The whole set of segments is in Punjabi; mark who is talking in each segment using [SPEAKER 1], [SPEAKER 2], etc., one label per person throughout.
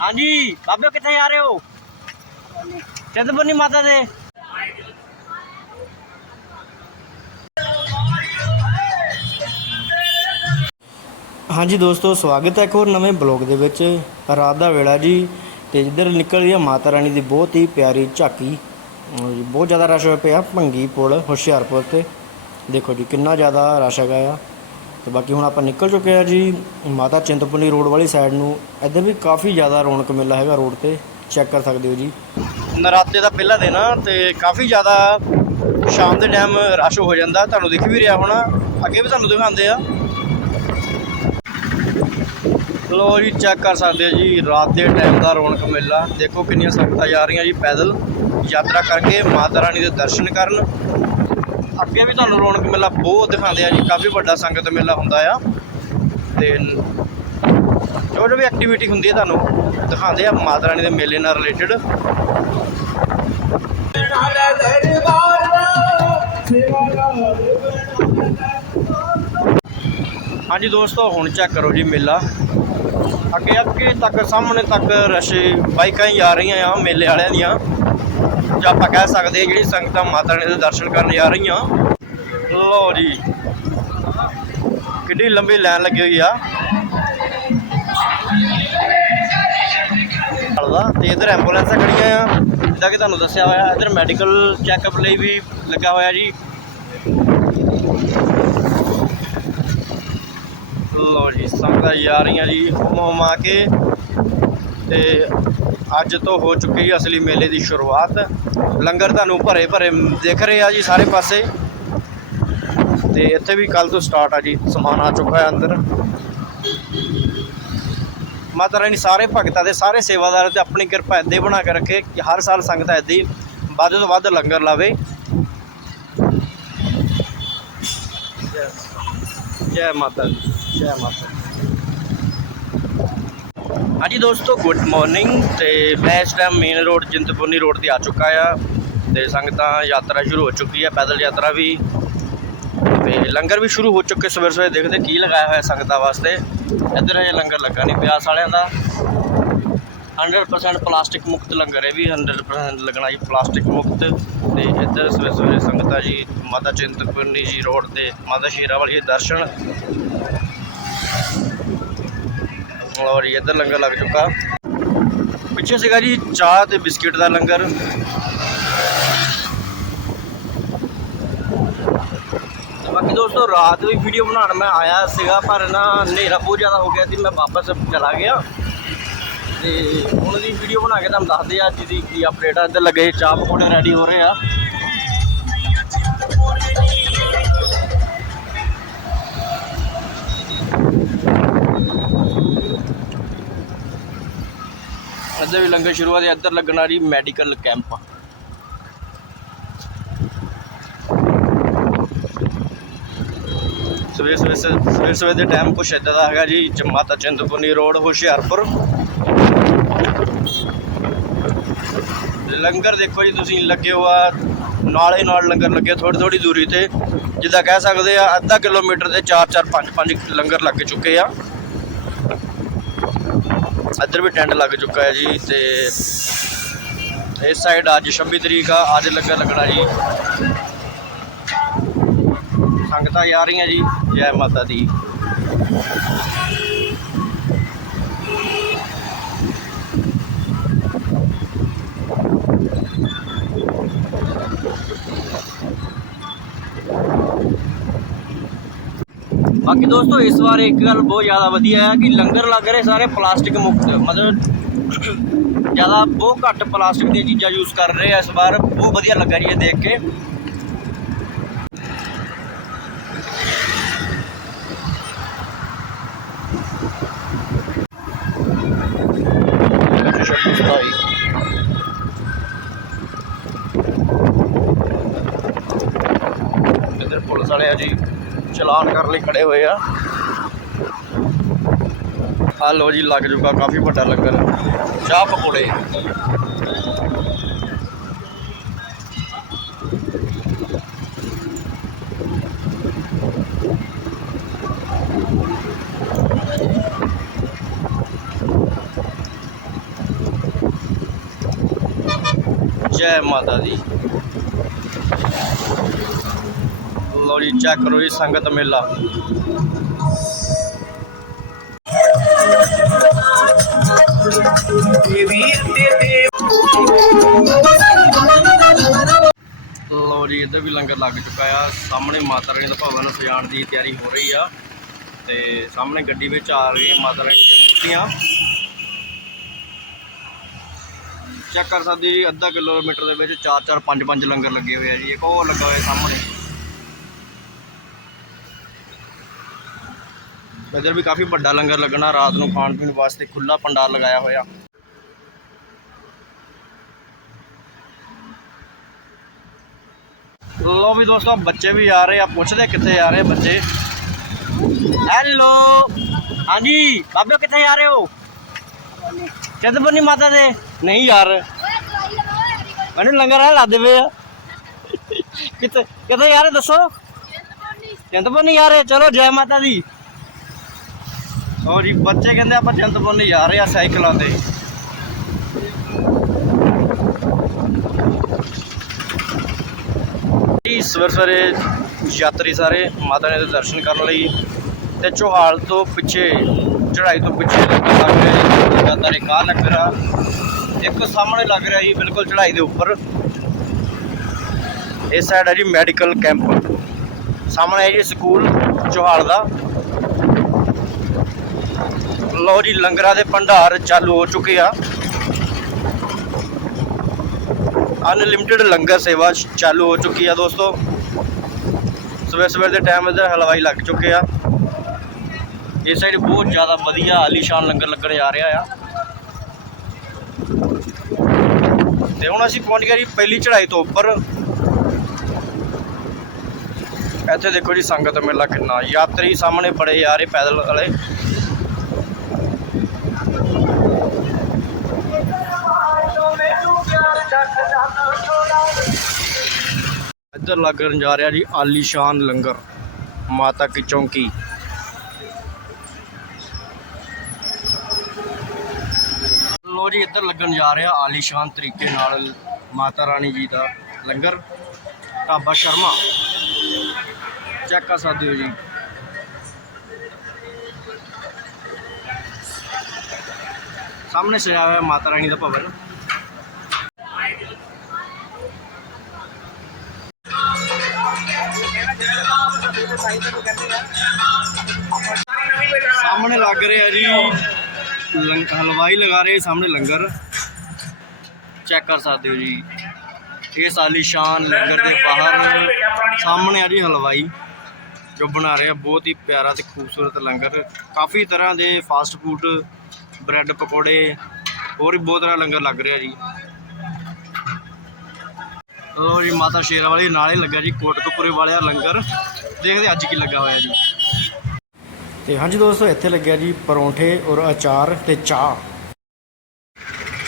[SPEAKER 1] ਹਾਂਜੀ, ਬਾਬੇ ਕਿੱਥੇ ਜਾ ਰਹੇ ਹੋ? ਚੰਦਪੁਰਨੀ ਮਾਤਾ ਦੇ। ਹਾਂਜੀ ਦੋਸਤੋ, ਸਵਾਗਤ ਹੈ ਇੱਕ ਹੋਰ ਨਵੇਂ ਬਲੌਗ ਦੇ ਵਿੱਚ। ਰਾਤ ਦਾ ਵੇਲਾ ਜੀ, ਤੇ ਜਿੱਧਰ ਨਿਕਲ ਰਹੀ ਹੈ ਮਾਤਾ ਰਾਣੀ ਦੀ ਬਹੁਤ ਹੀ ਪਿਆਰੀ ਝਾਕੀ। ਬਹੁਤ ਜ਼ਿਆਦਾ ਰਸ਼ ਹੋਇਆ ਪਿਆ, ਭੰਗੀ ਪੁਲ, ਹੁਸ਼ਿਆਰਪੁਰ ਤੇ। ਦੇਖੋ ਜੀ, ਕਿੰਨਾ ਜ਼ਿਆਦਾ ਰਸ਼ ਹੈਗਾ ਆ। ਤੇ ਬਾਕੀ ਹੁਣ ਆਪਾਂ ਨਿਕਲ ਚੁੱਕੇ ਆ ਜੀ ਮਾਤਾ ਚਿੰਤਪੁਰਨੀ ਰੋਡ ਵਾਲੀ ਸਾਈਡ ਨੂੰ। ਇੱਧਰ ਵੀ ਕਾਫੀ ਜ਼ਿਆਦਾ ਰੌਣਕ ਮੇਲਾ ਹੈਗਾ ਰੋਡ ਤੇ। ਚੈੱਕ ਕਰ ਸਕਦੇ ਹੋ ਜੀ। ਨਰਾਤੇ ਦਾ ਪਹਿਲਾ ਦਿਨ ਆ ਤੇ ਕਾਫੀ ਜ਼ਿਆਦਾ ਸ਼ਾਮ ਦੇ ਟਾਈਮ ਰਸ਼ ਹੋ ਜਾਂਦਾ। ਤੁਹਾਨੂੰ ਦਿਖ ਵੀ ਰਿਹਾ ਹੋਣਾ। ਅੱਗੇ ਵੀ ਤੁਹਾਨੂੰ ਦਿਖਾਉਂਦੇ ਆ। ਲੋ ਜੀ ਚੈੱਕ ਕਰ ਸਕਦੇ ਹੋ ਜੀ। ਰਾਤ ਦੇ ਟਾਈਮ ਦਾ ਰੌਣਕ ਮੇਲਾ। ਦੇਖੋ ਕਿੰਨੀਆਂ ਸੰਗਤਾਂ ਜਾ ਰਹੀਆਂ ਜੀ ਪੈਦਲ। ਯਾਤਰਾ ਕਰਕੇ ਮਾਤਾ ਰਾਣੀ ਦੇ ਦਰਸ਼ਨ ਕਰਨ। ਅੱਗੇ ਵੀ ਤੁਹਾਨੂੰ ਰੌਣਕ ਮੇਲਾ ਬਹੁਤ ਦਿਖਾਉਂਦੇ ਆ ਜੀ, ਕਾਫੀ ਵੱਡਾ ਸੰਗਤ ਮੇਲਾ ਹੁੰਦਾ ਆ। ਤੇ ਜੋ ਜੋ ਵੀ ਐਕਟੀਵਿਟੀ ਹੁੰਦੀ ਹੈ ਤੁਹਾਨੂੰ ਦਿਖਾਉਂਦੇ ਆ, ਮਾਤਾ ਰਾਣੀ ਦੇ ਮੇਲੇ ਨਾਲ ਰਿਲੇਟਡ ਹਾਂਜੀ ਦੋਸਤੋ, ਹੁਣ ਚੈੱਕ ਕਰੋ ਜੀ ਮੇਲਾ। ਅੱਗੇ ਅੱਗੇ ਤੱਕ, ਸਾਹਮਣੇ ਤੱਕ ਰਸ਼ ਬਾਈਕਾਂ ਹੀ ਆ ਰਹੀਆਂ ਆ, ਮੇਲੇ ਵਾਲਿਆਂ ਦੀਆਂ। ਜਾਂ ਆਪਾਂ ਕਹਿ ਸਕਦੇ ਜਿਹੜੀ ਸੰਗਤਾਂ ਮਾਤਾ ਰਾਣੀ ਦੇ ਦਰਸ਼ਨ ਕਰਨ ਜਾ ਰਹੀਆਂ। ਲਓ ਜੀ ਕਿੰਨੀ ਲੰਬੀ ਲਾਈਨ ਲੱਗੀ ਹੋਈ ਆ। ਹਲਦਾ ਤੇ ਇਧਰ ਐਂਬੂਲੈਂਸਾਂ ਖੜੀਆਂ ਆ। ਜਿੱਦਾਂ ਕਿ ਤੁਹਾਨੂੰ ਦੱਸਿਆ ਹੋਇਆ, ਇਧਰ ਮੈਡੀਕਲ ਚੈੱਕਅਪ ਲਈ ਵੀ ਲੱਗਾ ਹੋਇਆ ਜੀ। ਲਓ ਜੀ, ਸੰਗਤਾਂ ਜਾ ਰਹੀਆਂ ਜੀ ਹੁਮ ਹੁਮਾ ਕੇ। ਤੇ ਅੱਜ ਤੋਂ ਹੋ ਚੁੱਕੀ ਹੈ ਅਸਲੀ ਮੇਲੇ ਦੀ ਸ਼ੁਰੂਆਤ। ਲੰਗਰ ਤੁਹਾਨੂੰ ਭਰੇ ਭਰੇ ਦਿਖ ਰਹੇ ਆ ਜੀ ਸਾਰੇ ਪਾਸੇ। ਤੇ ਇੱਥੇ ਵੀ ਕੱਲ ਤੋਂ ਸਟਾਰਟ ਆ ਜੀ, ਸਮਾਨ ਆ ਚੁੱਕਾ ਹੈ ਅੰਦਰ। ਮਾਤਾ ਰਾਣੀ, ਸਾਰੇ ਭਗਤਾਂ ਦੇ, ਸਾਰੇ ਸੇਵਾਦਾਰ ਤੇ ਆਪਣੀ ਕਿਰਪਾ ਏਦਾਂ ਬਣਾ ਕੇ ਰੱਖੇ ਕਿ ਹਰ ਸਾਲ ਸੰਗਤ ਏਦਾਂ ਹੀ ਵੱਧ ਤੋਂ ਵੱਧ ਲੰਗਰ ਲਾਵੇ। ਜੈ ਮਾਤਾ ਜੈ ਮਾਤਾ ਹਾਂਜੀ ਦੋਸਤੋ ਗੁੱਡ ਮਾਰਨਿੰਗ ਤੇ ਮੈਂ ਇਸ time main road Chintpurni road ਤੇ ਆ ਚੁੱਕਾ ਆ ਤੇ ਸੰਗਤਾਂ ਯਾਤਰਾ ਸ਼ੁਰੂ ਹੋ ਚੁੱਕੀ ਹੈ ਪੈਦਲ ਯਾਤਰਾ ਵੀ। ਤੇ ਲੰਗਰ ਵੀ ਸ਼ੁਰੂ ਹੋ ਚੁੱਕੇ ਸਵੇਰ ਸਵੇਰ, ਦੇਖਦੇ ਕੀ ਲਗਾਇਆ ਹੋਇਆ ਸੰਗਤਾਂ ਵਾਸਤੇ। ਇੱਧਰ ਹਜੇ ਲੰਗਰ ਲੱਗਾ ਨਹੀਂ ਪਿਆਸ ਵਾਲਿਆਂ ਦਾ। 100% ਪਲਾਸਟਿਕ ਮੁਕਤ ਲੰਗਰ ਹੈ ਵੀ 100% ਲੱਗਣਾ ਜੀ ਪਲਾਸਟਿਕ ਮੁਕਤ। ਤੇ ਇੱਧਰ ਸਵੇਰ ਸਵੇਰੇ ਸੰਗਤਾਂ ਜੀ ਮਾਤਾ ਚਿੰਤਪੁਰਨੀ ਜੀ ਰੋਡ ਤੇ ਮਾਤਾ ਸ਼ੇਰਾ ਵਾਲੀ ਦਰਸ਼ਨ ਔਰ ਇੱਧਰ ਲੰਗਰ ਲੱਗ ਚੁੱਕਾ। ਪਿੱਛੇ ਸੀਗਾ ਜੀ ਚਾਹ ਤੇ ਬਿਸਕਿਟ ਦਾ ਲੰਗਰ। ਬਾਕੀ ਦੋਸਤੋ, ਰਾਤ ਵੀ ਵੀਡੀਓ ਬਣਾਉਣ ਮੈਂ ਆਇਆ ਸੀਗਾ, ਪਰ ਨਾ ਹਨੇਰਾ ਬਹੁਤ ਜ਼ਿਆਦਾ ਹੋ ਗਿਆ ਸੀ, ਮੈਂ ਵਾਪਸ ਚਲਾ ਗਿਆ। ਤੇ ਹੁਣ ਦੀ ਵੀਡੀਓ ਬਣਾ ਕੇ ਤੁਹਾਨੂੰ ਦੱਸਦੇ ਆ ਅੱਜ ਦੀ ਕੀ ਅਪਡੇਟ ਆ। ਇੱਧਰ ਲੱਗੇ ਚਾਹ ਪਕੌੜੇ ਰੈਡੀ ਹੋ ਰਹੇ ਆ। ਇੱਧਰ ਵੀ ਲੰਗਰ ਸ਼ੁਰੂ ਆ ਤੇ ਇੱਧਰ ਲੱਗਣਾ ਜੀ ਮੈਡੀਕਲ ਕੈਂਪ। ਸਵੇਰ ਸਵੇਰ ਸਵੇਰ ਸਵੇਰ ਦੇ ਟਾਈਮ ਕੁਛ ਇੱਦਾਂ ਦਾ ਹੈਗਾ ਜੀ ਮਾਤਾ ਚਿੰਤਪੁਰਨੀ ਰੋਡ, ਹੁਸ਼ਿਆਰਪੁਰ। ਲੰਗਰ ਦੇਖੋ ਜੀ, ਤੁਸੀਂ ਲੱਗੇ ਹੋਆ ਨਾਲੇ ਨਾਲ ਲੰਗਰ ਲੱਗੇ ਥੋੜੀ ਥੋੜੀ ਦੂਰੀ ਤੇ। ਜਿੱਦਾਂ ਕਹਿ ਸਕਦੇ ਆ, ਅੱਧਾ ਕਿਲੋਮੀਟਰ ਤੇ 4 4 5 5 ਲੰਗਰ ਲੱਗ ਚੁੱਕੇ ਆ। ਇੱਧਰ ਵੀ ਟੈਂਟ ਲੱਗ ਚੁੱਕਾ ਹੈ ਜੀ ਤੇ ਇਸ ਸਾਈਡ ਅੱਜ 26 ਤਰੀਕ ਆ, ਅੱਜ ਲੱਗਾ ਲੱਗਣਾ ਜੀ। ਸੰਗਤਾਂ ਆ ਰਹੀਆਂ ਜੀ, ਜੈ ਮਾਤਾ ਦੀ। ਬਾਕੀ ਦੋਸਤੋ, ਇਸ ਵਾਰ ਇੱਕ ਗੱਲ ਬਹੁਤ ਜ਼ਿਆਦਾ ਵਧੀਆ ਹੈ ਕਿ ਲੰਗਰ ਲੱਗ ਰਹੇ ਸਾਰੇ ਪਲਾਸਟਿਕ ਮੁਕਤ, ਮਤਲਬ ਜ਼ਿਆਦਾ ਬਹੁਤ ਘੱਟ ਪਲਾਸਟਿਕ ਦੀਆਂ ਚੀਜ਼ਾਂ ਯੂਜ਼ ਕਰ ਰਹੇ ਆ ਇਸ ਵਾਰ, ਬਹੁਤ ਵਧੀਆ ਲੱਗਾ ਰਹੀ ਹੈ ਦੇਖ ਕੇ। ਕਰਨ ਲਈ ਖੜੇ ਹੋਏ ਆ। ਆ ਲੋ ਜੀ, ਲੱਗ ਜੂਗਾ ਕਾਫੀ ਵੱਡਾ ਲੰਗਰ। ਚਾਹ ਪਕੌੜੇ। ਜੈ ਮਾਤਾ ਦੀ। ਲਓ ਜੀ ਚੈੱਕ ਕਰੋ ਜੀ ਸੰਗਤ ਮੇਲਾ। ਲਓ ਜੀ, ਇੱਧਰ ਵੀ ਲੰਗਰ ਲੱਗ ਚੁੱਕਾ ਆ। ਸਾਹਮਣੇ ਮਾਤਾ ਰਾਣੀ ਦਾ ਭਵਨ ਸਜਾਉਣ ਦੀ ਤਿਆਰੀ ਹੋ ਰਹੀ ਆ। ਤੇ ਸਾਹਮਣੇ ਗੱਡੀ ਵਿੱਚ ਆ ਰਹੀਆਂ ਮਾਤਾ ਰਾਣੀ ਦੀਆਂ ਮੂਰਤੀਆਂ। ਚੈੱਕ ਕਰ ਸਕਦੇ ਜੀ, ਅੱਧਾ ਕਿਲੋਮੀਟਰ ਦੇ ਵਿੱਚ 4 4 5 5 ਲੰਗਰ ਲੱਗੇ ਹੋਏ ਆ ਜੀ। ਇੱਕ ਉਹ ਲੱਗਾ ਹੋਇਆ ਸਾਹਮਣੇ। ਇੱਧਰ ਵੀ ਕਾਫੀ ਵੱਡਾ ਲੰਗਰ ਲੱਗਣਾ, ਰਾਤ ਨੂੰ ਖਾਣ ਪੀਣ ਵਾਸਤੇ ਖੁੱਲਾ ਪੰਡਾਲ ਲਗਾਇਆ ਹੋਇਆ। ਲੋ ਵੀ ਦੋਸਤੋ ਬੱਚੇ ਵੀ ਆ ਰਹੇ ਆ, ਪੁੱਛਦੇ ਕਿੱਥੇ ਆ ਰਹੇ ਬੱਚੇ। ਹੈਲੋ ਹਾਂਜੀ, ਬਾਬੇ ਕਿੱਥੇ ਆ ਰਹੇ ਹੋ? ਚੰਦਪੁਰਨੀ ਮਾਤਾ ਦੇ? ਨਹੀਂ ਯਾਰ। ਮੈਨੂੰ ਲੰਗਰ ਆ ਲਾ ਦੇਵੇ। ਆ ਕਿੱਥੇ ਕਿੱਥੇ ਯਾਰ ਦੱਸੋ? ਚੰਦਪੁਰਨੀ ਯਾਰ ਚਲੋ ਜੈ ਮਾਤਾ ਦੀ। ਉਹ ਜੀ, ਬੱਚੇ ਕਹਿੰਦੇ ਆਪਾਂ ਚੰਦਪੁਰਨੀ ਜਾ ਰਹੇ ਆ ਸਾਈਕਲਾਂ ਤੇ ਜੀ, ਸਵੇਰ ਸਵੇਰੇ ਯਾਤਰੀ ਸਾਰੇ ਮਾਤਾ ਨੇ ਦੇ ਦਰਸ਼ਨ ਕਰਨ ਲਈ ਤੇ ਚੋਹਾਲ ਤੋਂ ਪਿੱਛੇ ਚੜਾਈ ਤੋਂ ਪਿੱਛੇ ਲੱਗ ਰਿਹਾ ਜੀ ਨੇ ਇੱਕ ਲੱਗ ਰਿਹਾ? ਇੱਕ ਸਾਹਮਣੇ ਲੱਗ ਰਿਹਾ ਜੀ, ਬਿਲਕੁਲ ਚੜਾਈ ਦੇ ਉੱਪਰ। ਇਸ ਸਾਈਡ ਹੈ ਜੀ ਮੈਡੀਕਲ ਕੈਂਪ। ਸਾਹਮਣੇ ਹੈ ਜੀ ਸਕੂਲ ਚੋਹਾਲ ਦਾ। ਲਓ ਜੀ, ਲੰਗਰਾਂ ਦੇ ਭੰਡਾਰ ਚਾਲੂ ਹੋ ਚੁੱਕੇ ਆ। ਅਨਲਿਮਿਟਿਡ ਲੰਗਰ ਸੇਵਾ ਚਾਲੂ ਹੋ ਚੁੱਕੀ ਆ ਦੋਸਤੋ। ਸਵੇਰ ਸਵੇਰ ਦੇ ਟਾਈਮ ਇੱਧਰ ਹਲਵਾਈ ਲੱਗ ਚੁੱਕੇ ਆ। ਇਸ ਸਾਈਡ ਬਹੁਤ ਜ਼ਿਆਦਾ ਵਧੀਆ ਆਲੀਸ਼ਾਨ ਲੰਗਰ ਲੱਗਣ ਜਾ ਰਿਹਾ ਆ। ਤੇ ਹੁਣ ਅਸੀਂ ਪਹੁੰਚ ਗਏ ਜੀ ਪਹਿਲੀ ਚੜ੍ਹਾਈ ਤੋਂ ਉੱਪਰ। ਇੱਥੇ ਦੇਖੋ ਜੀ ਸੰਗਤ ਮੇਲਾ ਕਿੰਨਾ ਯਾਤਰੀ ਸਾਹਮਣੇ ਬੜੇ ਆ ਰਹੇ ਪੈਦਲ ਵਾਲੇ। ਇੱਧਰ ਲੱਗਣ ਜਾ ਰਿਹਾ ਜੀ ਆਲੀਸ਼ਾਨ ਲੰਗਰ, ਮਾਤਾ ਕੀ ਚੌਂਕੀ। ਲੋ ਜੀ, ਇੱਧਰ ਲੱਗਣ ਜਾ ਰਿਹਾ ਆਲੀਸ਼ਾਨ ਤਰੀਕੇ ਨਾਲ ਮਾਤਾ ਰਾਣੀ ਜੀ ਦਾ ਲੰਗਰ, ਢਾਬਾ ਸ਼ਰਮਾ। ਚੈੱਕ ਕਰ ਸਕਦੇ ਹੋ ਜੀ। ਸਾਹਮਣੇ ਸਜਾਇਆ ਹੋਇਆ ਮਾਤਾ ਰਾਣੀ ਦਾ ਭਵਨ। ਸਾਹਮਣੇ ਲੱਗ ਰਿਹਾ ਜੀ। ਲੰਗ- ਹਲਵਾਈ ਲਗਾ ਰਹੇ ਸਾਹਮਣੇ ਲੰਗਰ। ਚੈੱਕ ਕਰ ਸਕਦੇ ਹੋ ਜੀ। ਇਸ ਆਲੀਸ਼ਾਨ ਲੰਗਰ ਦੇ ਬਾਹਰ ਸਾਹਮਣੇ ਆ ਜੀ ਹਲਵਾਈ, ਜੋ ਬਣਾ ਰਿਹਾ। ਬਹੁਤ ਹੀ ਪਿਆਰਾ ਤੇ ਖੂਬਸੂਰਤ ਲੰਗਰ। ਕਾਫੀ ਤਰ੍ਹਾਂ ਦੇ ਫਾਸਟ ਫੂਡ, ਬ੍ਰੈਡ ਪਕੌੜੇ, ਹੋਰ ਵੀ ਬਹੁਤ ਤਰ੍ਹਾਂ ਲੰਗਰ ਲੱਗ ਰਿਹਾ ਜੀ। ਲੋ ਜੀ ਮਾਤਾ ਸ਼ੇਰਾ ਵਾਲੀ ਨਾਲੇ ਲੱਗਾ ਜੀ ਕੋਟਕਪੂਰੇ ਵਾਲਿਆ ਲੰਗਰ। ਦੇਖਦੇ ਅੱਜ ਕੀ ਲੱਗਾ ਹੋਇਆ ਜੀ। ਤੇ ਹਾਂਜੀ ਦੋਸਤੋ ਇੱਥੇ ਲੱਗਿਆ ਜੀ ਪਰੌਂਠੇ ਔਰ ਅਚਾਰ ਤੇ ਚਾਹ।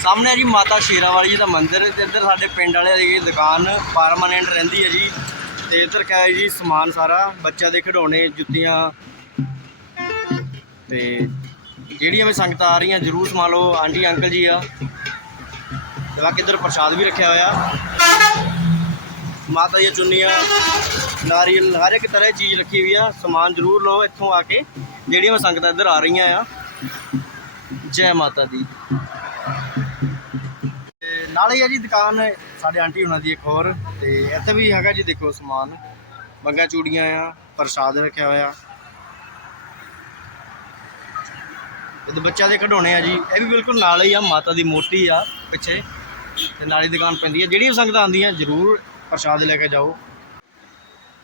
[SPEAKER 1] ਸਾਹਮਣੇ ਜੀ ਮਾਤਾ ਸ਼ੇਰਾ ਵਾਲੀ ਜੀ ਦਾ ਮੰਦਿਰ। ਤੇ ਇੱਧਰ ਸਾਡੇ ਪਿੰਡ ਵਾਲਿਆਂ ਦੀ ਦੁਕਾਨ ਪਰਮਾਨੈਂਟ ਰਹਿੰਦੀ ਹੈ ਜੀ। ਤੇ ਇੱਧਰ ਕਿਆ ਹੈ ਜੀ ਸਮਾਨ ਸਾਰਾ ਬੱਚਿਆਂ ਦੇ ਖਿਡੌਣੇ ਜੁੱਤੀਆਂ। ਤੇ ਜਿਹੜੀਆਂ ਵੀ ਸੰਗਤਾਂ ਆ ਰਹੀਆਂ ਜਰੂਰ ਸਮਾ ਲਓ। ਆਂਟੀ ਅੰਕਲ ਜੀ ਆ। ਤੇ ਬਾਕੀ ਇੱਧਰ ਪ੍ਰਸ਼ਾਦ ਵੀ ਰੱਖਿਆ ਹੋਇਆ। ਮਾਤਾ ਦੀਆਂ ਚੁੰਨੀਆਂ, ਨਾਰੀਅਲ, ਹਰ ਇੱਕ ਤਰ੍ਹਾਂ ਦੀ ਚੀਜ਼ ਰੱਖੀ ਹੋਈ ਆ। ਸਮਾਨ ਜ਼ਰੂਰ ਲਓ ਇੱਥੋਂ ਆ ਕੇ। ਜਿਹੜੀਆਂ ਵੀ ਸੰਗਤਾਂ ਇੱਧਰ ਆ ਰਹੀਆਂ ਆ। ਜੈ ਮਾਤਾ ਦੀ। ਨਾਲੇ ਹੀ ਆ ਜੀ ਦੁਕਾਨ, ਸਾਡੇ ਆਂਟੀ ਉਹਨਾਂ ਦੀ ਇੱਕ ਹੋਰ। ਤੇ ਇੱਥੇ ਵੀ ਹੈਗਾ ਜੀ ਦੇਖੋ ਸਮਾਨ। ਬੰਗਾ ਚੂੜੀਆਂ ਆ, ਪ੍ਰਸ਼ਾਦ ਰੱਖਿਆ ਹੋਇਆ। ਤੇ ਬੱਚਿਆਂ ਦੇ ਖਿਡੌਣੇ ਆ ਜੀ। ਇਹ ਵੀ ਬਿਲਕੁਲ ਨਾਲ ਹੀ ਆ, ਮਾਤਾ ਦੀ ਮੂਰਤੀ ਆ, ਪਿੱਛੇ। ਤੇ ਨਾਲੇ ਦੁਕਾਨ ਪੈਂਦੀ ਆ। ਜਿਹੜੀਆਂ ਵੀ ਸੰਗਤਾਂ ਆਉਂਦੀਆਂ, ਜ਼ਰੂਰ ਪ੍ਰਸ਼ਾਦ ਲੈ ਕੇ ਜਾਓ।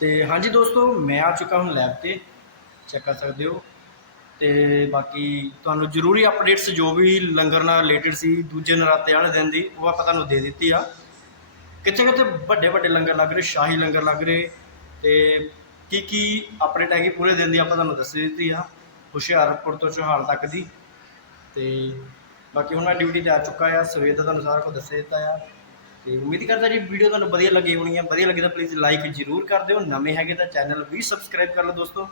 [SPEAKER 1] ਤੇ ਹਾਂਜੀ ਦੋਸਤੋ, ਮੈਂ ਆ ਚੁੱਕਾ ਹੁਣ ਲੈਬ ਤੇ। ਚੈੱਕ ਕਰ ਸਕਦੇ ਹੋ। ਤੇ ਬਾਕੀ ਤੁਹਾਨੂੰ ਜ਼ਰੂਰੀ ਅਪਡੇਟਸ ਜੋ ਵੀ ਲੰਗਰ ਨਾਲ ਰਿਲੇਟਡ ਸੀ, ਦੂਜੇ ਨਰਾਤੇ ਵਾਲੇ ਦਿਨ ਦੀ, ਉਹ ਆਪਾਂ ਤੁਹਾਨੂੰ ਦੇ ਦਿੱਤੀ ਆ। ਕਿੱਥੇ ਕਿੱਥੇ ਵੱਡੇ ਵੱਡੇ ਲੰਗਰ ਲੱਗ ਰਹੇ, ਸ਼ਾਹੀ ਲੰਗਰ ਲੱਗ ਰਹੇ, ਤੇ ਕੀ ਕੀ ਅਪਡੇਟ ਹੈਗੀ ਪੂਰੇ ਦਿਨ ਦੀ ਆਪਾਂ ਤੁਹਾਨੂੰ ਦੱਸ ਦਿੱਤੀ ਆ, ਹੁਸ਼ਿਆਰਪੁਰ ਤੋਂ ਚੋਹਾਲ ਤੱਕ ਦੀ। ਤੇ ਬਾਕੀ ਹੁਣ ਮੈਂ ਡਿਊਟੀ ਤੇ ਆ ਚੁੱਕਾ ਆ, ਸਵੇਰ ਦਾ ਤੁਹਾਨੂੰ ਸਾਰਾ ਕੁਝ ਦੱਸ ਦਿੱਤਾ ਆ। ਤੇ ਉਮੀਦ ਕਰਦਾ ਜੀ ਵੀਡੀਓ ਤੁਹਾਨੂੰ ਵਧੀਆ ਲੱਗੀ ਹੋਣੀ ਹੈ ਵਧੀਆ ਲੱਗੇ ਤਾਂ ਪਲੀਜ਼ ਲਾਈਕ ਜ਼ਰੂਰ ਕਰ ਦਿਓ। ਨਵੇਂ ਹੈਗੇ ਤਾਂ ਚੈਨਲ ਵੀ ਸਬਸਕ੍ਰਾਈਬ ਕਰ ਲਓ ਦੋਸਤੋ।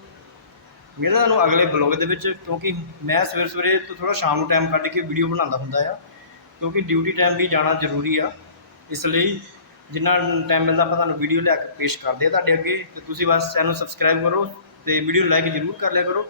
[SPEAKER 1] ਮਿਲਦਾ ਤੁਹਾਨੂੰ ਅਗਲੇ ਬਲੌਗ ਦੇ ਵਿੱਚ, ਕਿਉਂਕਿ ਮੈਂ ਸਵੇਰ ਸਵੇਰੇ ਤੋਂ ਥੋੜਾ ਸ਼ਾਮ ਨੂੰ ਟਾਈਮ ਕੱਢ ਕੇ ਵੀਡੀਓ ਬਣਾਉਂਦਾ ਹੁੰਦਾ ਆ। ਕਿਉਂਕਿ ਡਿਊਟੀ ਟਾਈਮ ਵੀ ਜਾਣਾ ਜ਼ਰੂਰੀ ਆ। ਇਸ ਲਈ ਜਿੰਨਾ ਟਾਈਮ ਮਿਲਦਾ ਆਪਾਂ ਤੁਹਾਨੂੰ ਵੀਡੀਓ ਲਿਆ ਕੇ ਪੇਸ਼ ਕਰਦੇ ਆ ਤੁਹਾਡੇ ਅੱਗੇ। ਤੇ ਤੁਸੀਂ ਬਸ ਚੈਨਲ ਸਬਸਕ੍ਰਾਈਬ ਕਰੋ ਤੇ ਵੀਡੀਓ ਲਾਈਕ ਜ਼ਰੂਰ ਕਰ ਲਿਆ ਕਰੋ।